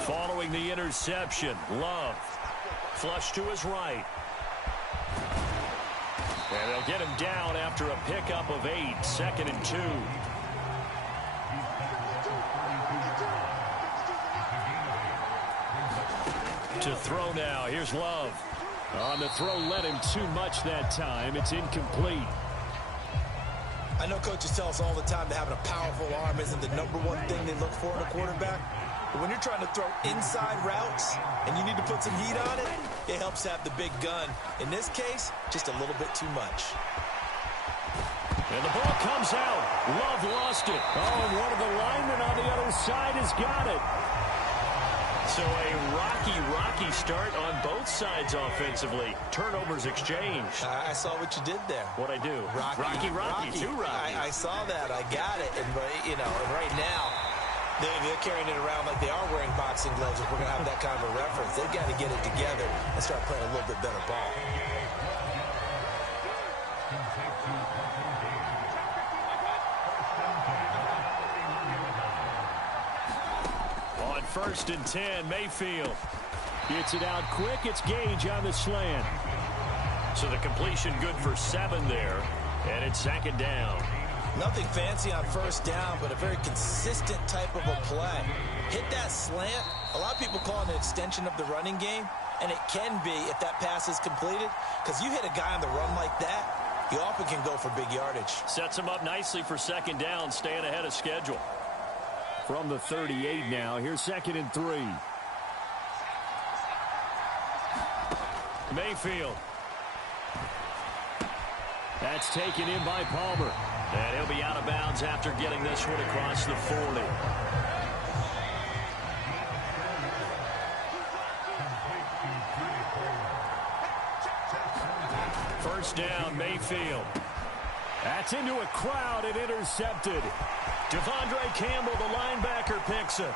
Following the interception, Love. Flush to his right. And they'll get him down after a pickup of 8, 2nd and 2. To throw now, here's Love. On the throw, led him too much that time. It's incomplete. I know coaches tell us all the time that having a powerful arm isn't the #1 thing they look for in a quarterback. But when you're trying to throw inside routes and you need to put some heat on it, it helps have the big gun. In this case, just a little bit too much. And the ball comes out. Love lost it. Oh, and one of the linemen on the other side has got it. So a rocky start on both sides offensively. Turnovers exchanged. I saw what you did there. What'd I do? Rocky. Too rocky. I saw that. I got it. And, you know, right now, they're carrying it around like they are wearing boxing gloves. If we're going to have that kind of a reference, they've got to get it together and start playing a little bit better ball. On 1st and 10, Mayfield gets it out quick. It's Gage on the slant. So the completion good for 7 there, and it's 2nd down. Nothing fancy on 1st down, but a very consistent type of a play. Hit that slant. A lot of people call it an extension of the running game, and it can be if that pass is completed, because you hit a guy on the run like that, he often can go for big yardage. Sets him up nicely for 2nd down, staying ahead of schedule. From the 38 now, here's 2nd and 3. Mayfield. That's taken in by Palmer. And he'll be out of bounds after getting this one across the 40. First down, Mayfield. That's into a crowd and intercepted. Devondre Campbell, the linebacker, picks it.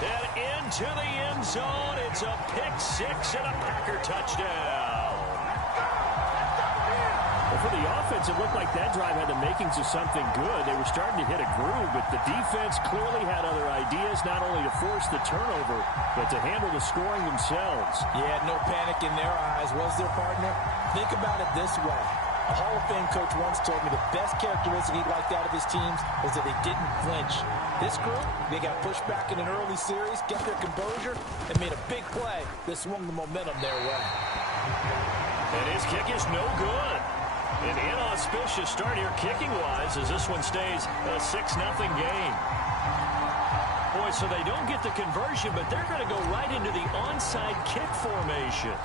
And into the end zone. It's a pick-6 and a Packer touchdown. Well, for the offense, it looked like that drive had the makings of something good. They were starting to hit a groove, but the defense clearly had other ideas, not only to force the turnover, but to handle the scoring themselves. Yeah, no panic in their eyes, was their partner? Think about it this way. A Hall of Fame coach once told me the best characteristic he liked out of his teams was that they didn't flinch. This group, they got pushed back in an early series, kept their composure, and made a big play that swung the momentum their way. And his kick is no good. An inauspicious start here kicking-wise as this one stays a 6-0 game. Boy, so they don't get the conversion, but they're going to go right into the onside kick formation.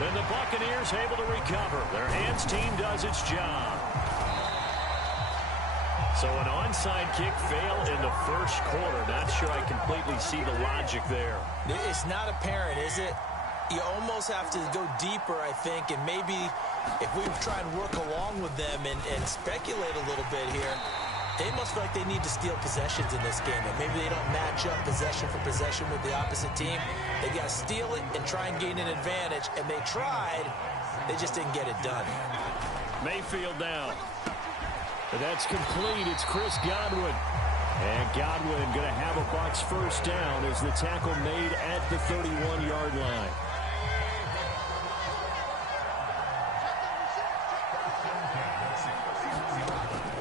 Then the Buccaneers able to recover. Their hands team does its job. So an onside kick fail in the first quarter. Not sure I completely see the logic there. It's not apparent, is it? You almost have to go deeper, I think, and maybe if we try and work along with them and speculate a little bit here, they must feel like they need to steal possessions in this game, and maybe they don't match up possession for possession with the opposite team. They got to steal it and try and gain an advantage, and they tried. They just didn't get it done. Mayfield down. That's complete. It's Chris Godwin. And Godwin going to have a Bucs first down as the tackle made at the 31-yard line.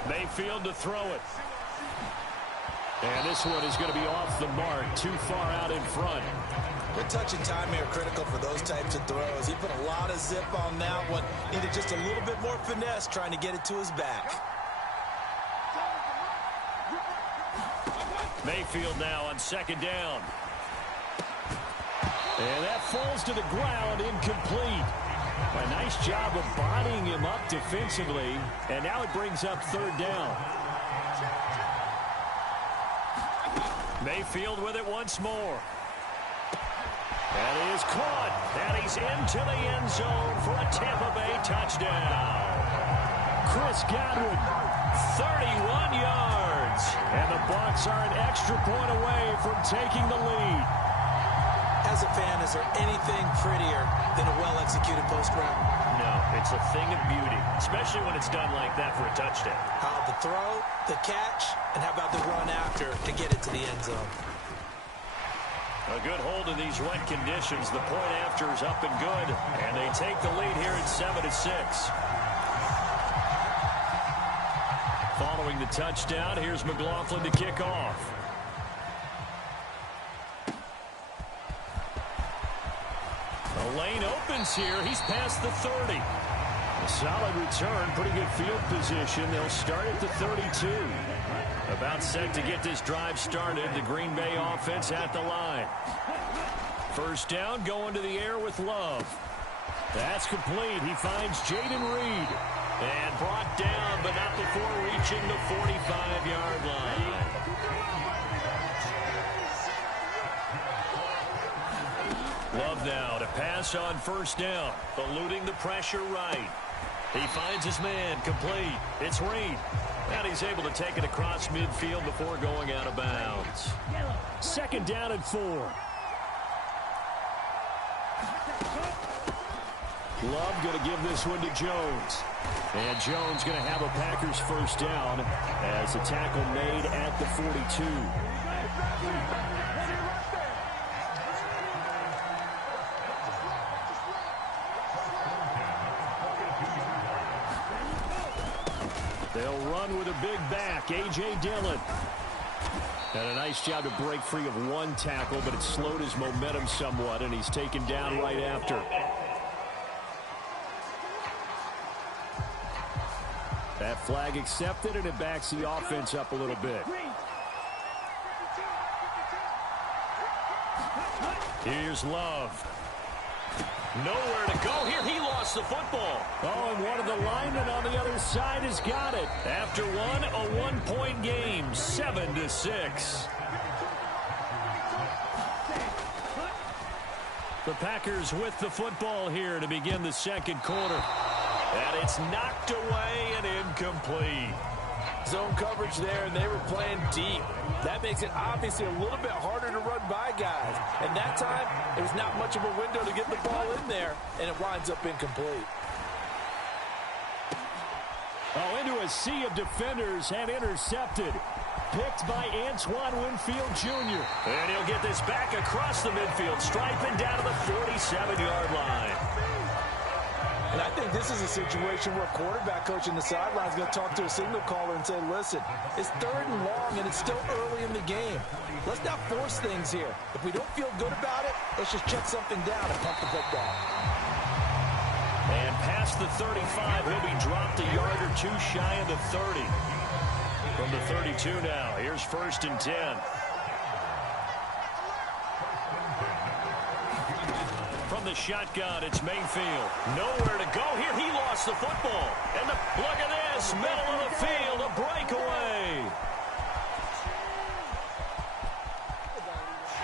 Mayfield to throw it. And this one is going to be off the mark, too far out in front. The touch and time are critical for those types of throws. He put a lot of zip on that one. Needed just a little bit more finesse trying to get it to his back. Mayfield now on 2nd down. And that falls to the ground, incomplete. A nice job of bodying him up defensively. And now it brings up 3rd down. Mayfield with it once more. And he is caught. And he's into the end zone for a Tampa Bay touchdown. Chris Godwin, 31 yards. And the Bucs are an extra point away from taking the lead. As a fan, is there anything prettier than a well-executed post route? No. It's a thing of beauty, especially when it's done like that for a touchdown. How the throw, the catch, and how about the run after to get it to the end zone. A good hold in these wet conditions. The point after is up and good, and they take the lead here at 7-6. Following the touchdown, here's McLaughlin to kick off. The lane opens here. He's past the 30. A solid return, pretty good field position. They'll start at the 32. About set to get this drive started. The Green Bay offense at the line. First down, going to the air with Love. That's complete. He finds Jaden Reed. And brought down, but not before reaching the 45-yard line. Love now to pass on first down. Eluding the pressure right. He finds his man, complete. It's Reed. And he's able to take it across midfield before going out of bounds. Second down and 4. Love going to give this one to Jones. And Jones going to have a Packers first down as the tackle made at the 42. They'll run with a big back, A.J. Dillon. And a nice job to break free of one tackle, but it slowed his momentum somewhat, and he's taken down right after. That flag accepted, and it backs the offense up a little bit. Here's Love. Nowhere to go here. He lost the football. Oh, and one of the linemen on the other side has got it. After one, a one-point game, 7-6. The Packers with the football here to begin the second quarter. And it's knocked away and incomplete. Zone coverage there, and they were playing deep. That makes it obviously a little bit harder to run by guys. And that time, there was not much of a window to get the ball in there, and it winds up incomplete. Oh, into a sea of defenders and intercepted. Picked by Antoine Winfield Jr. And he'll get this back across the midfield stripe and down to the 47-yard line. And I think this is a situation where quarterback coach in the sideline is going to talk to a signal caller and say, listen, it's third and long and it's still early in the game. Let's not force things here. If we don't feel good about it, let's just check something down and pump the football. And past the 35, he'll be dropped a yard or two shy of the 30. From the 32 now, here's first and 10. From the shotgun, it's Mayfield. Nowhere to go here. He lost the football. And look at this, middle of the field, a breakaway.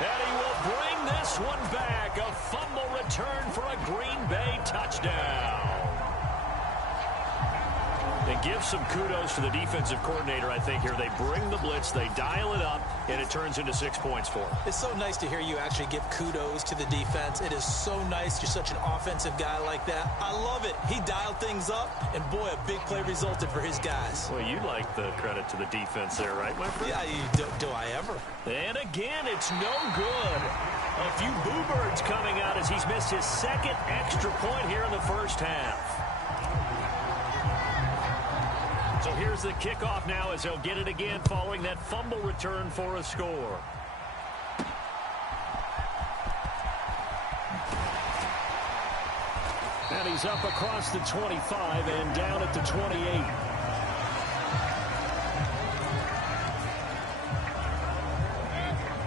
And he will bring this one back. A fumble return for a Green Bay touchdown. They give some kudos to the defensive coordinator, I think, here. They bring the blitz, they dial it up, and it turns into 6 points for them. It's so nice to hear you actually give kudos to the defense. It is so nice. You're such an offensive guy like that. I love it. He dialed things up, and boy, a big play resulted for his guys. Well, you like the credit to the defense there, right, my friend? Yeah, do I ever? And again, it's no good. A few boo birds coming out as he's missed his second extra point here in the first half. So here's the kickoff now as they'll get it again following that fumble return for a score. And he's up across the 25 and down at the 28.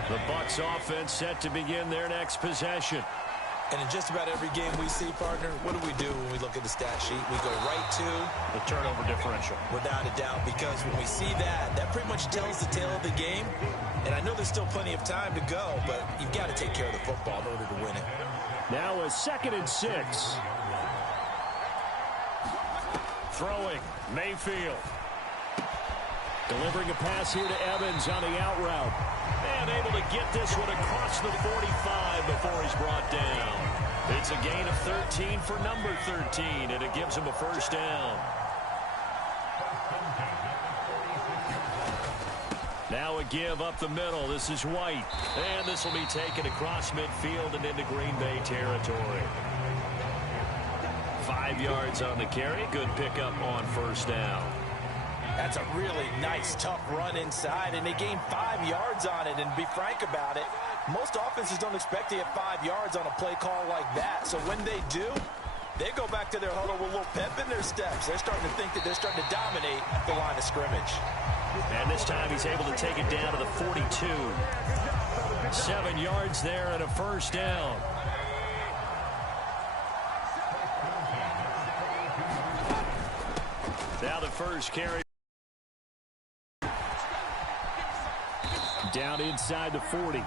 The Bucs offense set to begin their next possession. And in just about every game we see, partner, what do we do when we look at the stat sheet? We go right to the turnover differential. Without a doubt, because when we see that, that pretty much tells the tale of the game. And I know there's still plenty of time to go, but you've got to take care of the football in order to win it. Now a 2nd and 6. Throwing, Mayfield. Delivering a pass here to Evans on the out route. And able to get this one across the 45 before he's brought down. It's a gain of 13 for number 13, and it gives him a first down. Now a give up the middle. This is White. And this will be taken across midfield and into Green Bay territory. 5 yards on the carry. Good pickup on first down. That's a really nice, tough run inside, and they gained 5 yards on it. And to be frank about it, most offenses don't expect to get 5 yards on a play call like that. So when they do, they go back to their huddle with a little pep in their steps. They're starting to think that they're starting to dominate the line of scrimmage. And this time he's able to take it down to the 42. 7 yards there and a first down. Now the first carry. Down inside the 40.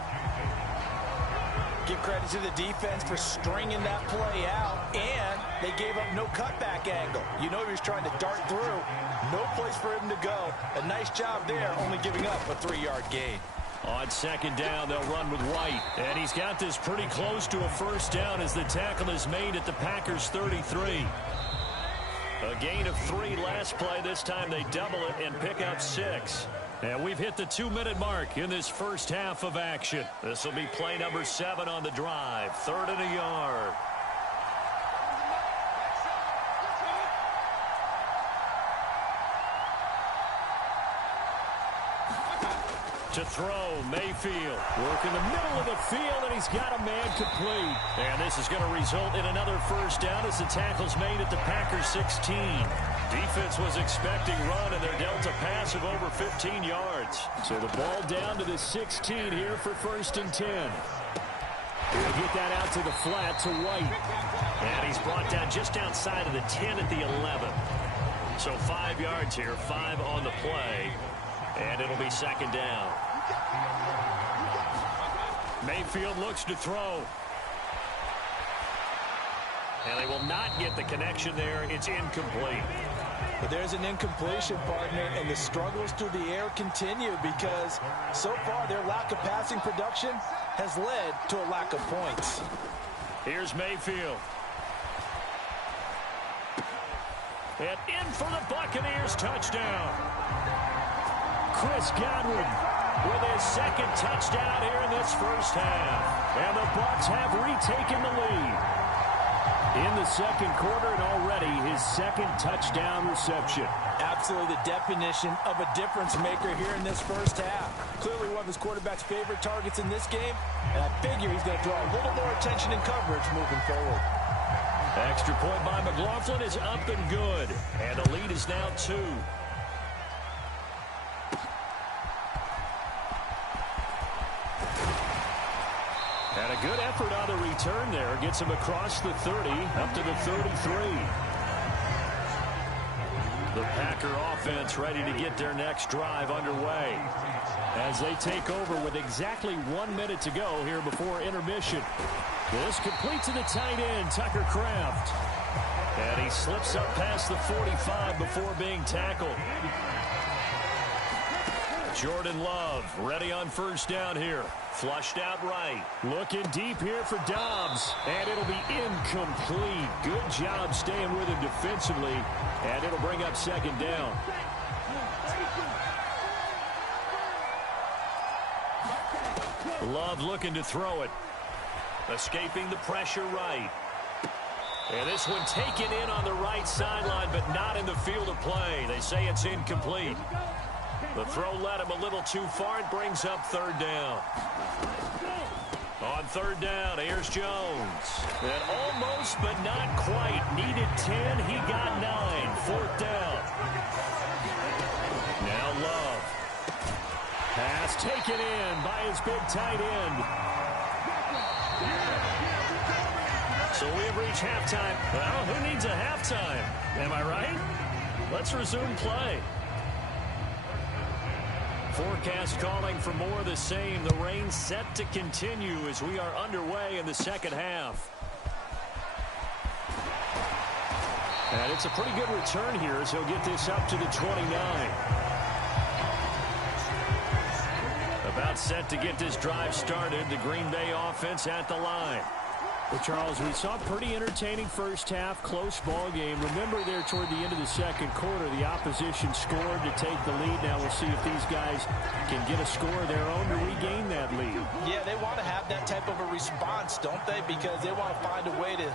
Give credit to the defense for stringing that play out, and they gave up no cutback angle. You know he was trying to dart through. No place for him to go. A nice job there, only giving up a 3-yard gain. On second down, they'll run with White. And he's got this pretty close to a first down as the tackle is made at the Packers' 33. A gain of 3 last play. This time they double it and pick up 6. And we've hit the 2-minute mark in this first half of action. This will be play number 7 on the drive. 3rd and a yard. To throw, Mayfield. Work in the middle of the field, and he's got a man complete. And this is going to result in another first down as the tackle's made at the Packers' 16. Defense was expecting run, and they're dealt a pass of over 15 yards. So the ball down to the 16 here for 1st and 10. He'll get that out to the flat to White. And he's brought down just outside of the 10 at the 11. So 5 yards here, 5 on the play. And it'll be 2nd down. Mayfield looks to throw. And they will not get the connection there. It's incomplete. But there's an incompletion, partner, and the struggles through the air continue because so far their lack of passing production has led to a lack of points. Here's Mayfield. And in for the Buccaneers touchdown. Chris Godwin with his 2nd touchdown here in this first half. And the Bucs have retaken the lead in the 2nd quarter, and already his 2nd touchdown reception. Absolutely the definition of a difference maker here in this first half. Clearly one of his quarterback's favorite targets in this game, and I figure he's going to draw a little more attention and coverage moving forward. Extra point by McLaughlin is up and good, and the lead is now 2. And a good effort on the return there. Gets him across the 30, up to the 33. The Packer offense ready to get their next drive underway as they take over with exactly 1 minute to go here before intermission. This complete to the tight end, Tucker Kraft. And he slips up past the 45 before being tackled. Jordan Love ready on first down here. Flushed out right. Looking deep here for Dobbs. And it'll be incomplete. Good job staying with him defensively. And it'll bring up 2nd down. Love looking to throw it. Escaping the pressure right. And this one taken in on the right sideline, but not in the field of play. They say it's incomplete. The throw led him a little too far. It brings up 3rd down. On 3rd down, here's Jones. And almost, but not quite. Needed 10. He got 9. 4th down. Now Love. Pass taken in by his big tight end. So we have reached halftime. Well, who needs a halftime? Am I right? Let's resume play. Forecast calling for more of the same. The rain set to continue as we are underway in the 2nd half. And it's a pretty good return here as he'll get this up to the 29. About set to get this drive started. The Green Bay offense at the line. Well, Charles, we saw a pretty entertaining first half, close ball game. Remember there toward the end of the second quarter, the opposition scored to take the lead. Now we'll see if these guys can get a score of their own to regain that lead. Yeah, they want to have that type of a response, don't they? Because they want to find a way to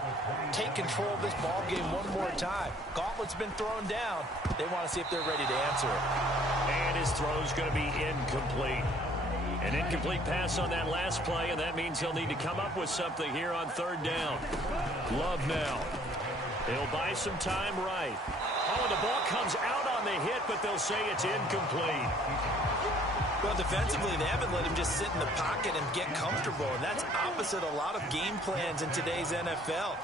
take control of this ball game one more time. Gauntlet's been thrown down. They want to see if they're ready to answer it. And his throw's going to be incomplete. An incomplete pass on that last play, and that means he'll need to come up with something here on third down. Love now. He'll buy some time right. Oh, the ball comes out on the hit, but they'll say it's incomplete. Well, defensively, they haven't let him just sit in the pocket and get comfortable, and that's opposite a lot of game plans in today's NFL.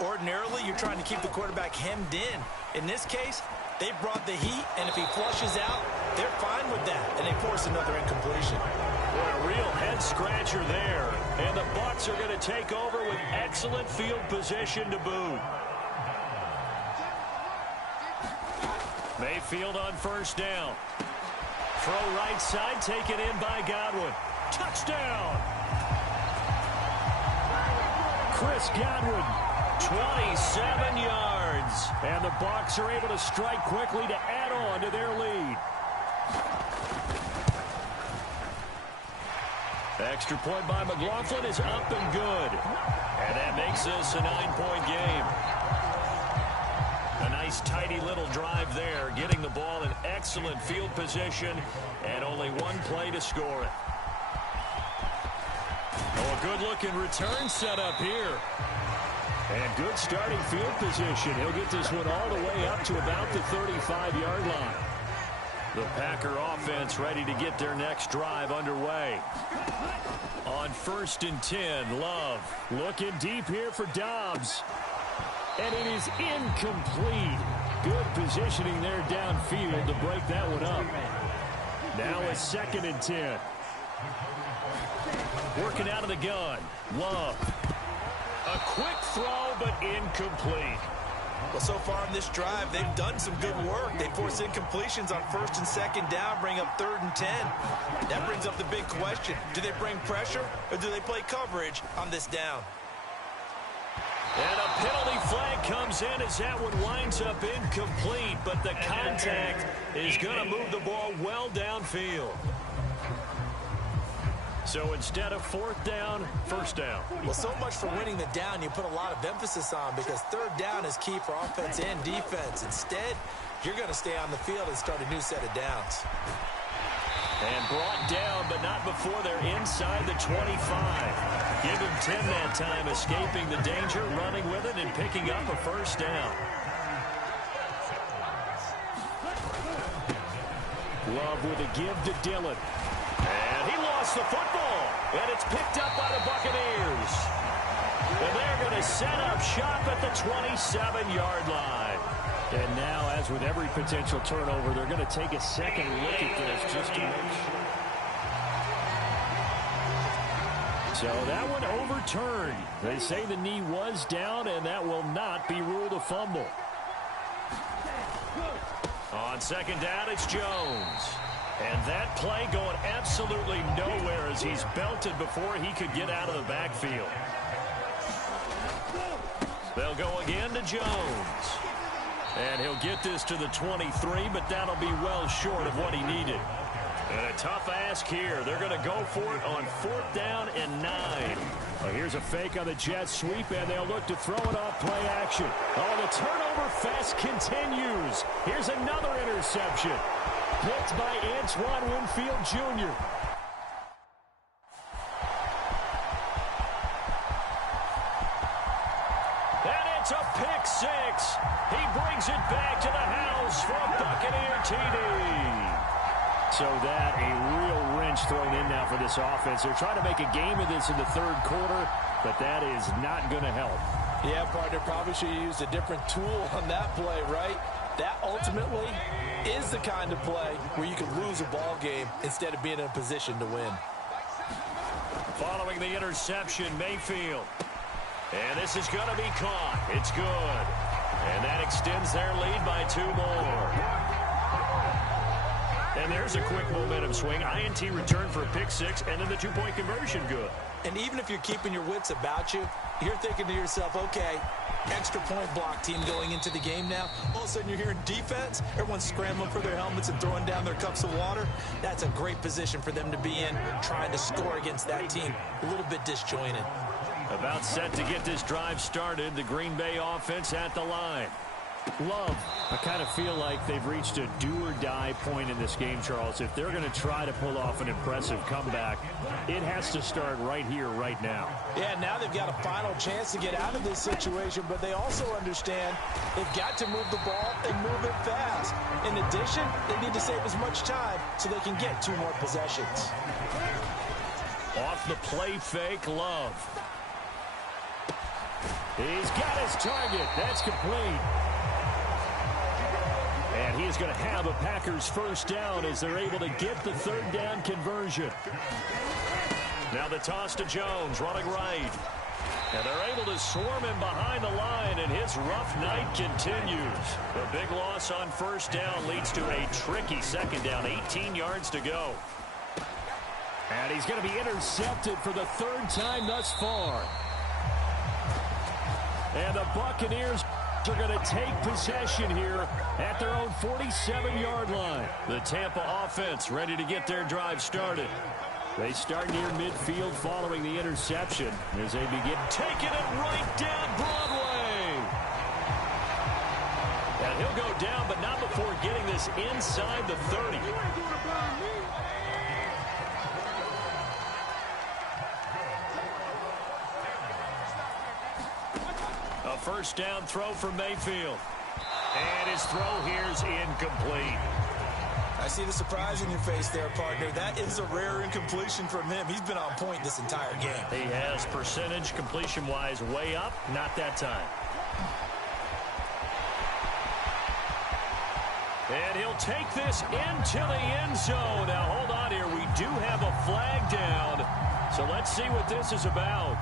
Ordinarily, you're trying to keep the quarterback hemmed in. In this case, they brought the heat, and if he flushes out, they're fine with that, and they force another incompletion. Boy, a real head-scratcher there. And the Bucs are going to take over with excellent field position to boot. Mayfield on first down. Throw right side, taken in by Godwin. Touchdown! Chris Godwin, 27 yards. And the Bucs are able to strike quickly to add on to their lead. Extra point by McLaughlin is up and good. And that makes this a 9-point game. A nice, tidy little drive there, getting the ball in excellent field position, and only one play to score it. Oh, a good-looking return set up here. And good starting field position. He'll get this one all the way up to about the 35-yard line. The Packer offense ready to get their next drive underway. On 1st and 10, Love looking deep here for Dobbs. And it is incomplete. Good positioning there downfield to break that one up. Now a 2nd and 10. Working out of the gun. Love. A quick throw, but incomplete. Well, so far in this drive, they've done some good work. They force incompletions on 1st and 2nd down, bring up 3rd and 10. That brings up the big question. Do they bring pressure, or do they play coverage on this down? And a penalty flag comes in as that one winds up incomplete, but the contact is going to move the ball well downfield. So instead of 4th down, 1st down. Well, so much for winning the down you put a lot of emphasis on, because 3rd down is key for offense and defense. Instead, you're going to stay on the field and start a new set of downs. And brought down, but not before they're inside the 25. Give him 10 that time, escaping the danger, running with it, and picking up a 1st down. Love with a give to Dillon. And he lost the football. And it's picked up by the Buccaneers. And they're going to set up shop at the 27-yard line. And now, as with every potential turnover, they're going to take a second look at this just to make sure. So that one overturned. They say the knee was down, and that will not be ruled a fumble. On 2nd down, it's Jones. And that play going absolutely nowhere as he's belted before he could get out of the backfield. They'll go again to Jones. And he'll get this to the 23, but that'll be well short of what he needed. And a tough ask here. They're going to go for it on 4th down and 9. Well, here's a fake on the jet sweep, and they'll look to throw it off play action. Oh, the turnover fest continues. Here's another interception. Picked by Antoine Winfield Jr. And it's a pick 6. He brings it back to the house for a Buccaneer TD. So that a real wrench thrown in now for this offense. They're trying to make a game of this in the 3rd quarter, but that is not going to help. Yeah, partner, probably should have used a different tool on that play, right? That ultimately is the kind of play where you can lose a ball game instead of being in a position to win. Following the interception, Mayfield. And this is going to be caught. It's good. And that extends their lead by 2 more. And And there's a quick momentum swing. INT return for a pick six, and then the two-point conversion good. And even if you're keeping your wits about you, you're thinking to yourself, okay, extra point block team going into the game now. All of a sudden you're hearing defense. Everyone's scrambling for their helmets and throwing down their cups of water. That's a great position for them to be in, trying to score against that team. A little bit disjointed. About set to get this drive started. The Green Bay offense at the line. Love. I kind of feel like they've reached a do-or-die point in this game, Charles. If they're going to try to pull off an impressive comeback, it has to start right here, right now. Yeah, now they've got a final chance to get out of this situation, but they also understand they've got to move the ball and move it fast. In addition, they need to save as much time so they can get 2 more possessions. Off the play fake, Love. He's got his target. That's complete. And he is going to have a Packers first down as they're able to get the third down conversion. Now the toss to Jones, running right. And they're able to swarm him behind the line, and his rough night continues. The big loss on first down leads to a tricky second down, 18 yards to go. And he's going to be intercepted for the 3rd time thus far. And the Buccaneers are going to take possession here at their own 47-yard line. The Tampa offense ready to get their drive started. They start near midfield following the interception as they begin taking it right down Broadway. And he'll go down, but not before getting this inside the 30. A first down throw for Mayfield. And his throw here is incomplete. I see the surprise in your face there, partner. That is a rare incompletion from him. He's been on point this entire game. He has percentage completion-wise way up. Not that time. And he'll take this into the end zone. Now, hold on here. We do have a flag down. So let's see what this is about.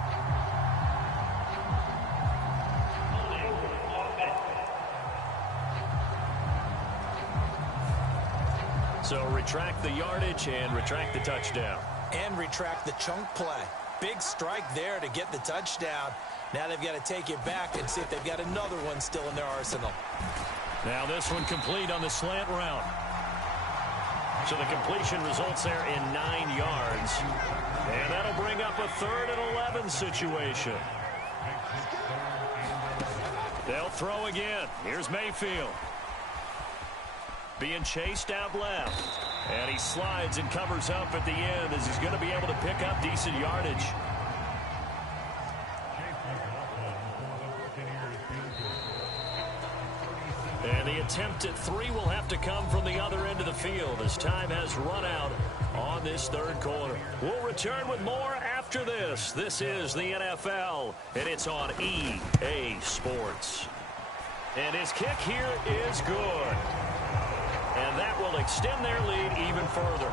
So retract the yardage and retract the touchdown. And retract the chunk play. Big strike there to get the touchdown. Now they've got to take it back and see if they've got another one still in their arsenal. Now this one complete on the slant route. So the completion results there in 9 yards. And that'll bring up a 3rd and 11 situation. They'll throw again. Here's Mayfield. Being chased out left. And he slides and covers up at the end as he's going to be able to pick up decent yardage. And the attempt at 3 will have to come from the other end of the field as time has run out on this 3rd quarter. We'll return with more after this. This is the NFL, and it's on EA Sports. And his kick here is good. And that will extend their lead even further.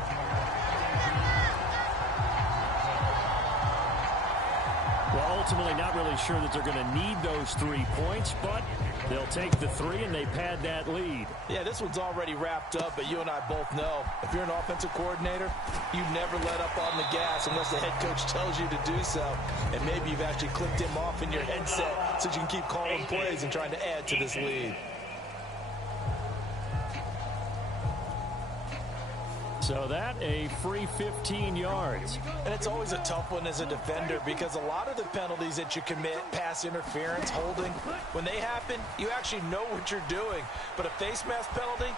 Well, ultimately not really sure that they're going to need those 3 points, but they'll take the 3 and they pad that lead. Yeah, this one's already wrapped up, but you and I both know if you're an offensive coordinator, you never let up on the gas unless the head coach tells you to do so. And maybe you've actually clicked him off in your headset so you can keep calling plays and trying to add to this lead. So that a free 15 yards. And it's always a tough one as a defender because a lot of the penalties that you commit, pass interference, holding, when they happen, you actually know what you're doing. But a face mask penalty,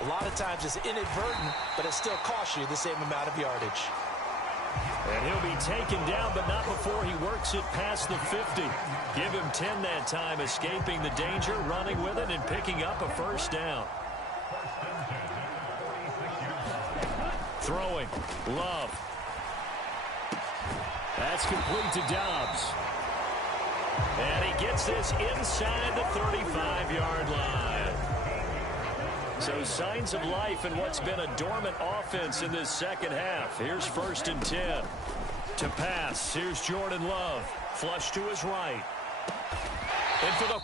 a lot of times it's inadvertent, but it still costs you the same amount of yardage. And he'll be taken down, but not before he works it past the 50. Give him 10 that time, escaping the danger, running with it, and picking up a first down. Throwing, Love. That's complete to Dobbs. And he gets this inside the 35-yard line. So signs of life in what's been a dormant offense in this second half. Here's 1st and 10. To pass, here's Jordan Love. Flush to his right. And for the